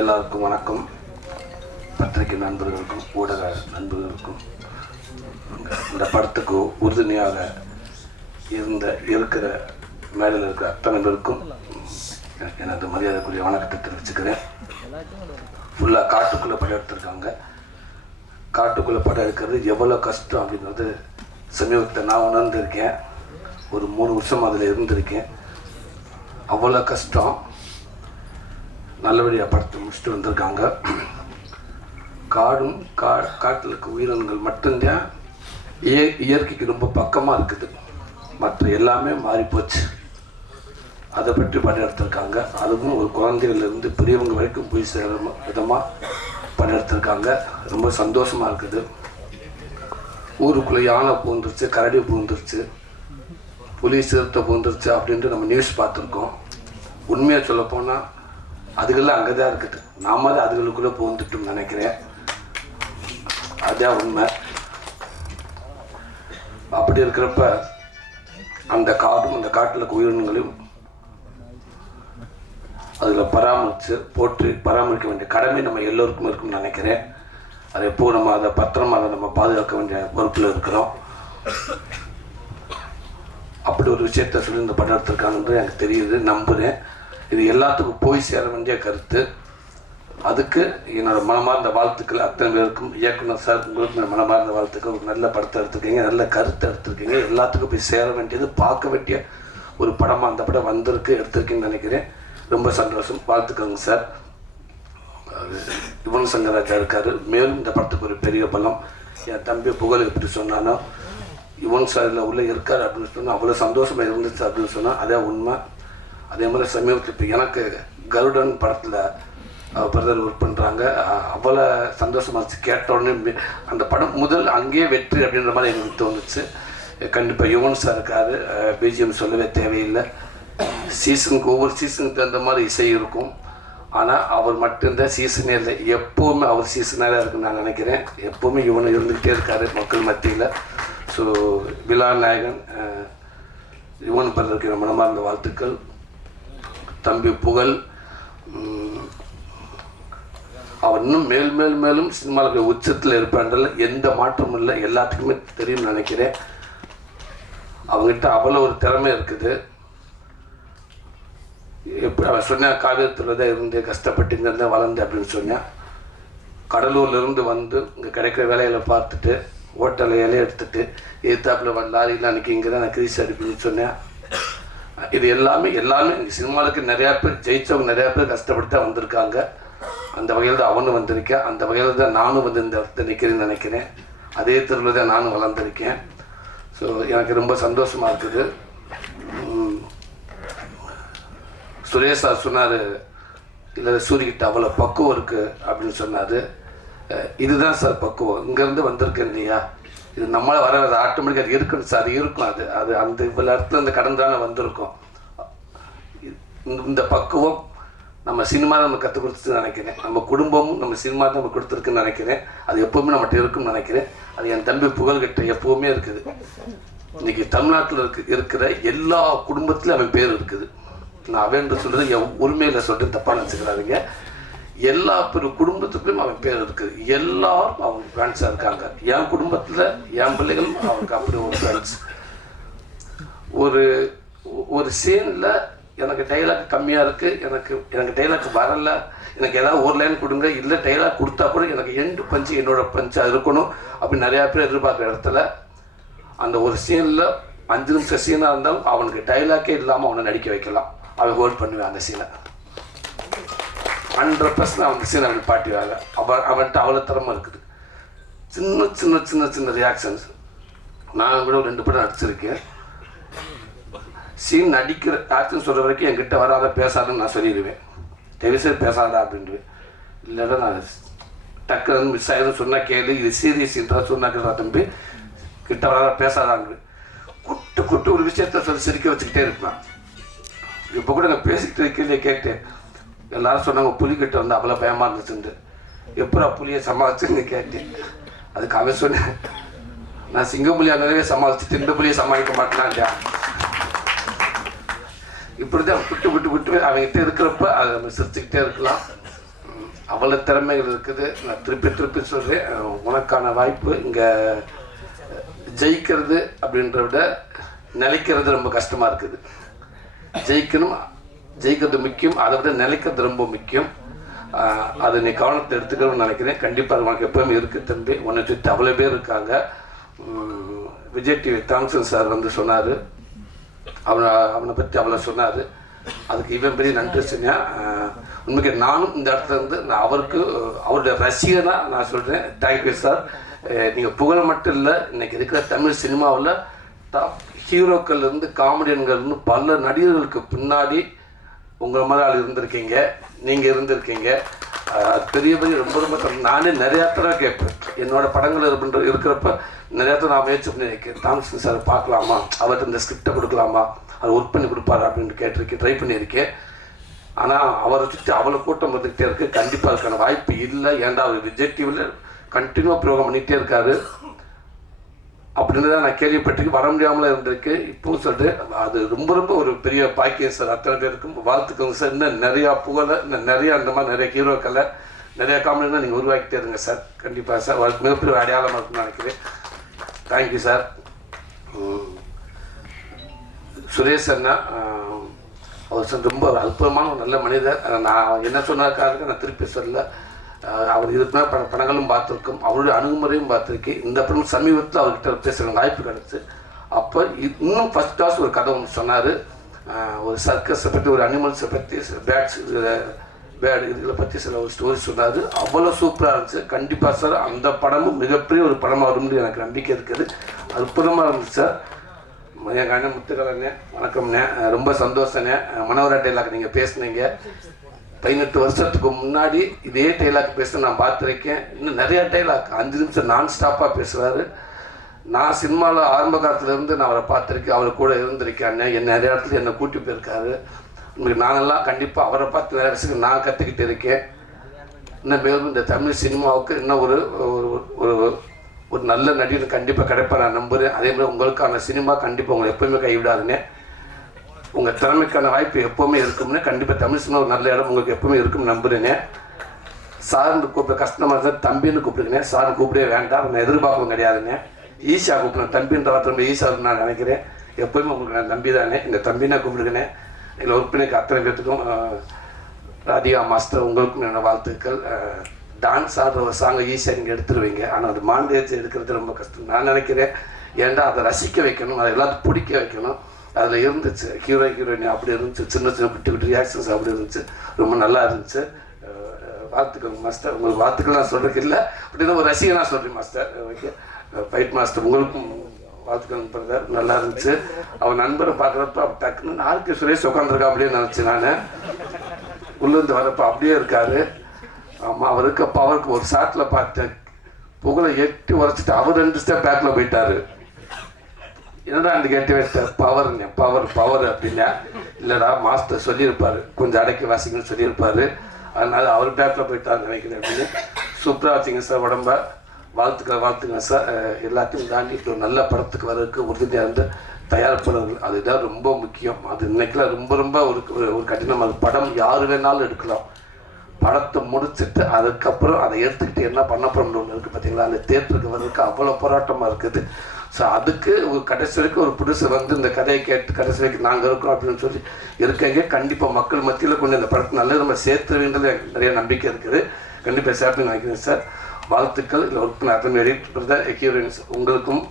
எல்லாருக்கும் வணக்கம். பத்திரிகை நண்பர்களுக்கும் ஊடக நண்பர்களுக்கும் இந்த படத்துக்கு உறுதுணையாக இருக்கிற மேடையில் இருக்கிற அத்தனை பேருக்கும் எனது மரியாதைக்குரிய வணக்கத்தை தெரிவிச்சுக்கிறேன். ஃபுல்லாக காட்டுக்குள்ளே படம் எடுத்திருக்காங்க. காட்டுக்குள்ளே படம் எடுக்கிறது எவ்வளோ கஷ்டம் அப்படின்றது சமீபத்தை நான் உணர்ந்திருக்கேன். ஒரு 3 வருஷம் அதில் இருந்திருக்கேன். அவ்வளோ கஷ்டம். நல்லபடியாக படத்தை முடிச்சுட்டு வந்திருக்காங்க. காடும் காட்டில் இருக்க உயிரினங்கள் மட்டும்தான் இயற்கைக்கு ரொம்ப பக்கமாக இருக்குது. மற்ற எல்லாமே மாறிப்போச்சு. அதை பற்றி படம் எடுத்திருக்காங்க. அதுவும் ஒரு குழந்தைகள்லேருந்து பெரியவங்க வரைக்கும் போய் சேர விதமாக படம் எடுத்திருக்காங்க. ரொம்ப சந்தோஷமாக இருக்குது. ஊருக்குள்ளே யானை பூந்துருச்சு, கரடி பூந்துருச்சு, புலி சிறுத்தை பூந்துருச்சு அப்படின்ட்டு நம்ம நியூஸ் பார்த்துருக்கோம். உண்மையாக சொல்லப்போனால் அதுகள்லாம் அங்கே தான் இருக்குது. நாம தான் அதுகளுக்குள்ளே பூந்துட்டோம்னு நினைக்கிறேன். அதுதான் உண்மை. அப்படி இருக்கிறப்ப அந்த காடும் அந்த காட்டில் இருக்க உயிரினங்களையும் அதில் பராமரிக்க வேண்டிய கடமை நம்ம எல்லோருக்கும் இருக்கும்னு நினைக்கிறேன். அதை எப்போ நம்ம அதை பத்திரமா அதை நம்ம பாதுகாக்க வேண்டிய பொறுப்பில் இருக்கிறோம். அப்படி ஒரு விஷயத்த சொல்லி இந்த படம் எடுத்திருக்காங்கன்றது எனக்கு தெரியுது, நம்புகிறேன். இது எல்லாத்துக்கும் போய் சேர வேண்டிய கருத்து. அதுக்கு என்னோட மனமார்ந்த வாழ்த்துக்கள் அத்தனை பேருக்கும். இயக்குனர் சார், உங்களுக்கு மனமார்ந்த வாழ்த்துக்கள். ஒரு நல்ல படத்தை எடுத்திருக்கீங்க, நல்ல கருத்தை எடுத்திருக்கீங்க. எல்லாத்துக்கும் போய் சேர வேண்டியது, பார்க்க வேண்டிய ஒரு படமாக அந்த படம் வந்திருக்கு, எடுத்திருக்கீங்கன்னு நினைக்கிறேன். ரொம்ப சந்தோஷம். வாழ்த்துக்கங்க சார். யுவன் சங்கர் ராஜா இருக்கார். மேலும் இந்த படத்துக்கு ஒரு பெரிய பலம். என் தம்பி புகழ் எப்படி சொன்னானோ யுவன் சாரில் உள்ளே இருக்கார் அப்படின்னு சொன்னால் அவ்வளோ சந்தோஷமாக இருந்துச்சு அப்படின்னு சொன்னால் அதே உண்மை. அதே மாதிரி சமீபத்தில் இப்போ எனக்கு கருடன் படத்தில் பிரதர் ஒர்க் பண்ணுறாங்க. அவ்வளோ சந்தோஷமாக இருந்துச்சு. கேட்ட உடனே அந்த படம் முதல் அங்கேயே வெற்றி அப்படின்ற மாதிரி எனக்கு தோணுச்சு. கண்டிப்பாக யுவன் சார் இருக்கார். பிஜிஎம் சொல்லவே தேவையில்லை. சீசனுக்கு ஒவ்வொரு சீசனுக்கு தகுந்த மாதிரி இசை இருக்கும். ஆனால் அவர் மட்டும்தான் சீசனே இல்லை, எப்போவுமே அவர் சீசனாக இருக்குன்னு நான் நினைக்கிறேன். எப்போவுமே யுவன் இருந்துக்கிட்டே இருக்கார் மக்கள் மத்தியில். ஸோ விழா நாயகன் யுவன் பிரதருக்கு மனமார்ந்த வாழ்த்துக்கள். தம்பி புகழ் அவர் இன்னும் மேலும் சினிமாவுக்கு உச்சத்தில் இருப்பான்றல எந்த மாற்றமும் இல்லை. எல்லாத்துக்குமே தெரியும்னு நினைக்கிறேன். அவங்ககிட்ட அவ்வளோ ஒரு திறமை இருக்குது. எப்படி அவன் சொன்னேன், காவியத்தில் தான் இருந்து கஷ்டப்பட்டு இங்கே தான் வளர்ந்து அப்படின்னு சொன்னேன். கடலூர்லேருந்து வந்து இங்கே கிடைக்கிற வேலைகளை பார்த்துட்டு ஹோட்டலில் இலையை எடுத்துட்டு எதிர்த்தாப்பில் லாரியில் அன்றைக்கி இங்கே தான் நான் கிரீஸ் அடிப்புன்னு சொன்னேன். இது எல்லாமே இங்கே சினிமாவுக்கு நிறையா பேர் ஜெயித்தவங்க, நிறையா பேர் கஷ்டப்பட்டு தான் வந்திருக்காங்க. அந்த வகையில் தான் அவனும் வந்திருக்கேன். அந்த வகையில் தான் நானும் வந்து இந்த இடத்துல நிற்கிறேன்னு நினைக்கிறேன். அதே தெருவில் தான் நானும் வளர்ந்துருக்கேன். ஸோ எனக்கு ரொம்ப சந்தோஷமாக இருக்குது. சுரேஷ் சார் சொன்னார், இல்லை சூரியகிட்ட அவ்வளோ பக்குவம் இருக்குது அப்படின்னு சொன்னார். இதுதான் சார் பக்குவம். இங்கேருந்து வந்திருக்கேன் இல்லையா, இது நம்மளை வர ஆட்டோமேட்டிக்காக அது இருக்கணும் சார். இருக்கும் அது அது அந்த இவ்வளோ இடத்துல இந்த கடந்தான வந்திருக்கோம். இந்த பக்குவம் நம்ம சினிமா நம்ம கற்றுக் கொடுத்துட்டு நினைக்கிறேன். நம்ம குடும்பமும் நம்ம சினிமா தான் நம்ம கொடுத்துருக்குன்னு நினைக்கிறேன். அது எப்போவுமே நம்மகிட்ட இருக்குன்னு நினைக்கிறேன். அது என் தம்பி புகழ்கிட்ட எப்போவுமே இருக்குது. இன்றைக்கி தமிழ்நாட்டில் இருக்கிற எல்லா குடும்பத்துலையும் அவன் பேர் இருக்குது. நான் அவன் சொல்கிறது என் உரிமையில் சொல்லிட்டு தப்பாக நினச்சிக்கிறாருங்க. எல்லா குடும்பத்துக்குள்ளும் அவன் பேர் இருக்குது. எல்லாரும் அவங்க ஃபேன்ஸாக இருக்காங்க. என் குடும்பத்தில் என் பிள்ளைகளும் அவனுக்கு அப்படி ஒரு ஃபேன்ஸ். ஒரு சீனில் எனக்கு டைலாக் கம்மியாக இருக்குது, எனக்கு டைலாக் வரலை, எனக்கு ஏதாவது ஒரு லைன் கொடுங்க, இல்லை டைலாக் கொடுத்தா கூட எனக்கு எண்டு பஞ்சு என்னோட பஞ்சாக இருக்கணும் அப்படின்னு நிறையா பேர் எதிர்பார்க்குற இடத்துல அந்த ஒரு சீனில் 5 நிமிஷம் சீனாக இருந்தாலும் அவனுக்கு டைலாக்கே இல்லாமல் அவனை நடிக்க வைக்கலாம். அவன் ஹோல்ட் பண்ணுவேன் அந்த சீனை. 100% அவன் சீனை அவன் பாட்டிவாங்க. அவன்கிட்ட அவ்வளோ திறமை இருக்குது. சின்ன சின்ன சின்ன சின்ன ரியாக்ஷன்ஸ். நான் கூட 2 படம் நடிச்சிருக்கேன். சீன் நடிக்கிற ஆக்ஷன் சொல்கிற வரைக்கும் என்கிட்ட வராத பேசாதுன்னு நான் சொல்லிடுவேன். டெலிவிஷன் பேசாதா அப்படின்ட்டு. இல்லைன்னா நான் டக்குன்னு மிஸ் ஆகிடும் சொன்னால் கேளு, இது சீரியஸ் தான் சொன்னாக்க தம்பி கிட்ட வராத பேசாதாங்க. குட்டு ஒரு விஷயத்த சொல்லி சிரிக்க வச்சுக்கிட்டே இருப்பேன். இப்போ கூட நான் பேசிக்கிட்டு இருக்கே கேட்டேன். எல்லாரும் சொன்னாங்க புலிக்கிட்ட வந்து அவ்வளோ பயமாக இருந்துச்சுட்டு. எப்போ புலியை சமாளிச்சுன்னு கேட்டேன். அதுக்கு அவன் சொன்னேன், நான் சிங்கப்புலியாக நிறைய சமாளிச்சுட்டு இந்த புலியை சமாளிக்க மாட்டேனா இல்லையா. இப்படி தான் விட்டு அவங்ககிட்ட இருக்கிறப்ப அதை நம்ம சிரிச்சுக்கிட்டே இருக்கலாம். அவ்வளோ திறமைகள் இருக்குது. நான் திருப்பி சொல்கிறேன், உனக்கான வாய்ப்பு இங்கே ஜெயிக்கிறது அப்படின்ற விட நிலைக்கிறது ரொம்ப கஷ்டமாக இருக்குது. ஜெயிக்கிறது முக்கியம், அதை விட நிலைக்கிறது ரொம்ப முக்கியம். அது நீ கவனத்தை எடுத்துக்கணும்னு நினைக்கிறேன். கண்டிப்பாக உனக்கு எப்போவுமே இருக்குது தம்பி. உன்னை சுற்றி அவ்வளோ பேர் இருக்காங்க. விஜய் டிவி தாம்சன் சார் வந்து சொன்னார், அவனை பற்றி அவ்வளோ சொன்னார். அதுக்கு இவன் பெரிய நன்றி சொன்னேன். உண்மைக்கு நானும் இந்த இடத்துல இருந்து நான் அவருடைய ரசிகனாக நான் சொல்கிறேன். Thank you sir. நீங்கள் புகழ மட்டும் இல்லை, இன்றைக்கி இருக்கிற தமிழ் சினிமாவில் டாப் ஹீரோக்கள்லேருந்து காமெடியன்கள்னு பல நடிகர்களுக்கு பின்னாடி உங்களை மாதிரி ஆள் இருந்திருக்கீங்க, நீங்கள் இருந்திருக்கீங்க. பெரிய ரொம்ப நானே நிறையா தடவை கேட்பேன். என்னோடய படங்கள் இருக்கிறப்ப நிறையா தடவை நான் முயற்சி பண்ணியிருக்கேன். தாம்சன் சார் பார்க்கலாமா, அவர்கிட்ட இந்த ஸ்கிரிப்டை கொடுக்கலாமா, அதை ஒர்க் பண்ணி கொடுப்பாரு அப்படின்னு ட்ரை பண்ணியிருக்கேன். ஆனால் அவரை சுற்றி அவ்வளோ கூட்டம் வந்துக்கிட்டே இருக்குது. கண்டிப்பாக அதுக்கான வாய்ப்பு இல்லை. ஏன்டா அவர் விஜய் டிவியில் கண்டினியூவாக ப்ரோக்ராம் பண்ணிகிட்டே இருக்காரு அப்படின்னு தான் நான் கேள்விப்பட்டிருக்கு. வர முடியாமல் இருந்திருக்கு. இப்போவும் சொல்லிட்டு அது ரொம்ப ஒரு பெரிய பாக்கியம் சார். அத்தனை பேருக்கும் வாழ்த்துக்கோங்க சார். இன்னும் நிறையா புகழை, இன்னும் நிறையா அந்த மாதிரி நிறைய ஹீரோக்களை, நிறையா காமெடினா நீங்கள் உருவாக்கிட்டே இருங்க சார். கண்டிப்பாக சார். அவருக்கு மிகப்பெரிய அடையாளமாக இருக்குன்னு நினைக்கிறேன். Thank you sir. சுரேஷ் அண்ணா, அவர் சார் ரொம்ப ஒரு அற்புதமான ஒரு நல்ல மனிதர். நான் என்ன சொன்னதுக்காக நான் திருப்பி சொல்ல. அவர் இதுக்குன்னா படங்களும் பார்த்துருக்கோம், அவருடைய அணுகுமுறையும் பார்த்துருக்கேன். இந்த படம் சமீபத்தில் அவர்கிட்ட பேசுகிற வாய்ப்பு கிடச்சி. அப்போ இன்னும் ஃபஸ்ட் கிளாஸ் ஒரு கதை ஒன்று சொன்னார். ஒரு சர்க்கஸை பற்றி, ஒரு அனிமல்ஸை பற்றி, பேட் இதில் பற்றி சில ஒரு ஸ்டோரி சொன்னார். அவ்வளோ சூப்பராக இருந்துச்சு. கண்டிப்பாக சார் அந்த படமும் மிகப்பெரிய ஒரு படமாக வரும்னு எனக்கு நம்பிக்கை இருக்குது. அற்புதமாக இருந்துச்சு சார். எங்கள் அண்ணன் முத்துக்கலண்ணே, வணக்கம்ண்ணே. ரொம்ப சந்தோஷண்ணே. மனோரா டைலாக் நீங்கள் பேசுனீங்க. 18 வருஷத்துக்கு முன்னாடி இதே டைலாக் பேச நான் பார்த்துருக்கேன். இன்னும் நிறையா டைலாக் 5 நிமிஷம் நான் ஸ்டாப்பாக பேசுவார். நான் சினிமாவில் ஆரம்ப காலத்துலேருந்து நான் அவரை பார்த்துருக்கேன், அவர் கூட இருந்திருக்கேன். நிறைய இடத்துல என்னை கூட்டி போயிருக்காரு. நானெல்லாம் கண்டிப்பாக அவரை பார்த்து நிறைய விஷயங்கள் நான் கற்றுக்கிட்டு இருக்கேன். இன்னும் மேலும் இந்த தமிழ் சினிமாவுக்கு இன்னும் ஒரு நல்ல நடிகர் கண்டிப்பாக கிடைப்பா நான் நம்புகிறேன். அதே மாதிரி உங்களுக்கான சினிமா கண்டிப்பாக உங்களை எப்போவுமே கைவிடாதுங்க. உங்கள் திறமைக்கான வாய்ப்பு எப்போவுமே இருக்கும்னு கண்டிப்பாக தமிழ் சினிமா ஒரு நல்ல இடம் உங்களுக்கு எப்போவுமே இருக்கும்னு நம்புகிறேங்க. சார்னு கூப்பிட கஷ்டமாக இருந்தால் தம்பின்னு கூப்பிடுங்க. சார்னு கூப்பிடவே வேண்டாம், நான் எதிர்பார்க்கவும் கிடையாதுங்க. ஈஷா கூப்பிடுங்க. தம்பின்ற வார்த்தை ரொம்ப ஈஸியாக நான் நினைக்கிறேன். எப்போயுமே உங்களுக்கு நான் தம்பி தானே, இந்த தம்பினா கூப்பிடுங்கண்ணே. இதில் உறுப்பினருக்கு அத்தனை பேர்த்துக்கும் ராதிகா மாஸ்டர் உங்களுக்கும் என்ன வாழ்த்துக்கள். டான்ஸ் ஆடுற ஒரு சாங்கை ஈஸியாக நீங்கள் எடுத்துருவீங்க. ஆனால் அது மாண்டேஜ் எடுக்கிறது ரொம்ப கஷ்டம் நான் நினைக்கிறேன். ஏன்டா அதை ரசிக்க வைக்கணும், அதை எல்லாத்தையும் பிடிக்க வைக்கணும். அதில் இருந்துச்சு ஹீரோயின் அப்படி இருந்துச்சு, சின்ன குட்டி ரியாக்ஷன்ஸ் அப்படி இருந்துச்சு. ரொம்ப நல்லா இருந்துச்சு. வாழ்த்துக்கள் மாஸ்டர். உங்களுக்கு வாழ்த்துக்கள் நான் சொல்கிறதுக்கு இல்லை, அப்படின்னா ஒரு ரசிகனாக சொல்கிறேன் மாஸ்டர். ஓகே, ஃபைட் மாஸ்டர் உங்களுக்கும் வாழ்த்துக்கள் பிரதர். நல்லா இருந்துச்சு. அவன் நண்பரை பார்க்குறப்ப டக்குன்னு ஆர்கே சுரேஷ் உட்காந்துருக்கா அப்படின்னு நினச்சி நான் உள்ளேருந்து வரப்போ அப்படியே இருக்காரு. ஆமாம், அவருக்கு ஒரு ஷாட்டில் பார்த்தேன், புகழை எட்டி உரைச்சிட்டு அவர் 2 ஸ்டெப் பேக்கில் போயிட்டாரு. என்னடா அந்த கேட்டு வச்சார், பவர் அப்படின்னா இல்லைடா மாஸ்டர் சொல்லியிருப்பார், கொஞ்சம் அடக்கி வாசிங்கன்னு சொல்லியிருப்பார். அதனால் அவர் பேக்கில் போயிட்டாருன்னு நினைக்கிறேன் அப்படின்னு. சூப்பராக வச்சிங்க சார். உடம்ப வாழ்த்துங்க சார். எல்லாத்தையும் தாண்டி இப்போ நல்ல படத்துக்கு வர்றதுக்கு உறுதியாக இருந்து தயாரிப்பாளர்கள் அதுதான் ரொம்ப முக்கியம். அது இன்னைக்கெல்லாம் ரொம்ப ஒரு கடினமான படம் யார் வேணாலும் எடுக்கலாம். படத்தை முடிச்சுட்டு அதுக்கப்புறம் அதை எடுத்துக்கிட்டு என்ன பண்ண போகிறோம்னு ஒன்று இருக்குது பார்த்தீங்களா, அந்த தேட்டருக்கு வர்றதுக்கு அவ்வளோ போராட்டமாக இருக்குது. ஸோ அதுக்கு ஒரு கடைசி வரைக்கும் ஒரு புதுசு வந்து இந்த கதையை கேட்டு கடைசி வரைக்கும் நாங்கள் இருக்கோம் அப்படின்னு சொல்லி இருக்கீங்க. கண்டிப்பாக மக்கள் மத்தியில் கொண்டு இந்த படத்தை நல்ல நம்ம சேர்த்துவேன்றது எனக்கு நிறைய நம்பிக்கை இருக்குது. கண்டிப்பாக சேர்த்து நினைக்கிறேன் சார். வாழ்த்துக்கள். இல்லை ஒர்க் பண்ண அத்தனை எடிட்டர் ஹீரோயின்ஸ் உங்களுக்கும்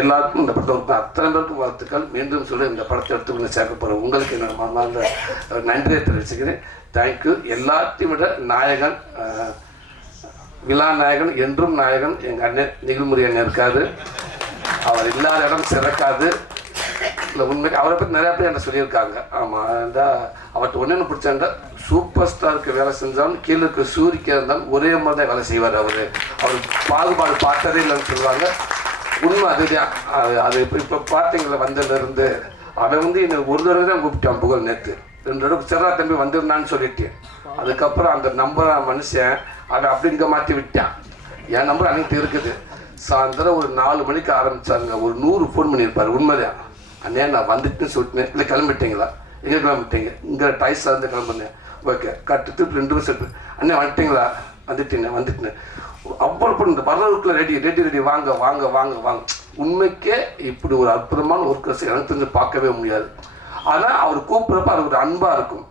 எல்லாருக்கும் இந்த படத்தை ஒர்க் பண்ண அத்தனை பேருக்கும் வாழ்த்துக்கள். மீண்டும் சொல்லி இந்த படத்தை எடுத்து கொஞ்சம் சேர்க்க போகிறேன். உங்களுக்கு என்னோட நன்றியை தெரிவிச்சுக்கிறேன். தேங்க்யூ. எல்லாத்தையும் விட நாயகன், விழா நாயகன், என்றும் நாயகன் எங்கள் அண்ணன் நிகழ்முறை அண்ணன் இருக்காரு. அவர் இல்லாத இடம் சிறக்காது. இல்லை உண்மைக்கு அவரை பற்றி நிறையா பேர் என்ன சொல்லியிருக்காங்க. ஆமாம், அவர்கிட்ட ஒன்று பிடிச்சாண்டா சூப்பர் ஸ்டாருக்கு வேலை செஞ்சாலும் கீழே இருக்க சூரிக்கா இருந்தாலும் ஒரே மாதிரி தான் வேலை செய்வார். அவர் பாகுபாடு பார்த்ததே இல்லைன்னு சொல்லுவாங்க. உண்மை அதுதான். அது இப்போ பார்த்தீங்களா, வந்ததுலேருந்து அவன் வந்து எனக்கு ஒரு தடவை தான் கூப்பிட்டான் புகழ். நேற்று 2 தடவை சிறா தம்பி வந்திருந்தான்னு சொல்லிட்டேன். அதுக்கப்புறம் அந்த நம்பரை மனுஷன் அவன் அப்படி இங்கே மாற்றி விட்டான். என் நம்பர் அன்னைக்கு இருக்குது. சாயந்தரம் ஒரு 4 மணிக்கு ஆரம்பித்தாங்க. ஒரு 100 ஃபோன் பண்ணியிருப்பார். உண்மைதான். அண்ணே நான் வந்துட்டுன்னு சொல்லிட்டேன். இல்லை கிளம்பிட்டீங்களா, எங்கே கிளம்பிட்டீங்க, இங்கே டைஸாக இருந்து கிளம்புனேன். ஓகே, கட்டுட்டு 2 நிமிஷம் அண்ணே வந்துட்டீங்களா, வந்துட்டேன் அவ்வளோ பண்ண வரவுக்குள்ள ரெடி வாங்க வாங்க வாங்க வாங்க. உண்மைக்கே இப்படி ஒரு அற்புதமான ஒர்க்கர்ஸ் எனக்கு தெரிஞ்சு பார்க்கவே முடியாது. ஆனால் அவர் கூப்பிட்றப்ப அது ஒரு அன்பாக இருக்கும்.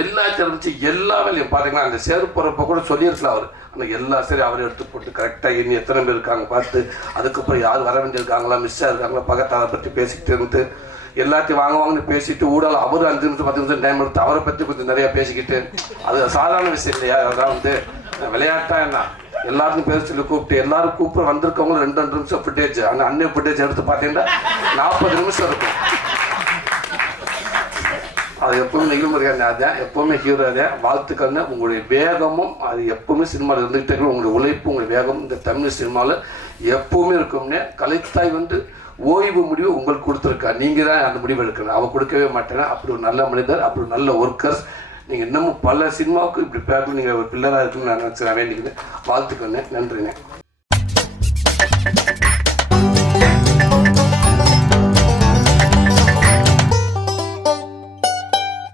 எல்லா தெரிஞ்சு எல்லா வேலையும் பார்த்தீங்கன்னா அந்த சேரு போகிறப்ப கூட சொல்லியிருக்கலாம் அவர். ஆனால் எல்லா சரி அவரை எடுத்து போட்டு கரெக்டாக இன்னும் எத்தனை பேர் இருக்காங்க பார்த்து, அதுக்கப்புறம் யார் வர வேண்டியிருக்காங்களா, மிஸ்ஸாக இருக்காங்களா, பக்கத்தில் அதை பற்றி பேசிக்கிட்டு இருந்து எல்லாத்தையும் வாங்கன்னு பேசிட்டு ஊடால அவர் 5 நிமிஷம் 10 நிமிஷம் டைம் எடுத்து அவரை பற்றி கொஞ்சம் நிறையா பேசிக்கிட்டு, அது சாதாரண விஷயம் இல்லையா. அதான் விளையாட்டா என்ன எல்லாருக்கும் பேர் சொல்லி கூப்பிட்டு எல்லாரும் கூப்பிட்டு வந்திருக்கவங்க 2 நிமிஷம் ஃபுட்டேஜ், ஆனால் அன்னைய ஃபுட்டேஜ் எடுத்து பார்த்தீங்கன்னா 40 நிமிஷம் இருக்கும். அது எப்பவுமே நிகழ்முறையான அதான் எப்பவுமே ஹீரோ அதே. வாழ்த்துக்கள்னு உங்களுடைய வேகமும் அது எப்பவுமே சினிமாவில் இருந்துகிட்டே இருக்கும். உங்களுடைய உழைப்பு உங்களுடைய வேகம் இந்த தமிழ் சினிமாவில் எப்பவுமே இருக்கும்னே. கலைத்தாய் ஓய்வு முடிவு உங்களுக்கு கொடுத்துருக்கா, நீங்கள் தான் அந்த முடிவு எடுக்கணும், அவள் கொடுக்கவே மாட்டேன்னா. அப்படி ஒரு நல்ல மனிதர், அப்படி ஒரு நல்ல ஒர்க்கர்ஸ். நீங்கள் இன்னமும் பல சினிமாவுக்கு இப்படி பேருக்கு நீங்கள் ஒரு பில்லராக இருக்குன்னு நான் நினச்சி வேண்டிக்கிறேன். வாழ்த்துக்கண்ணே, நன்றிண்ணே.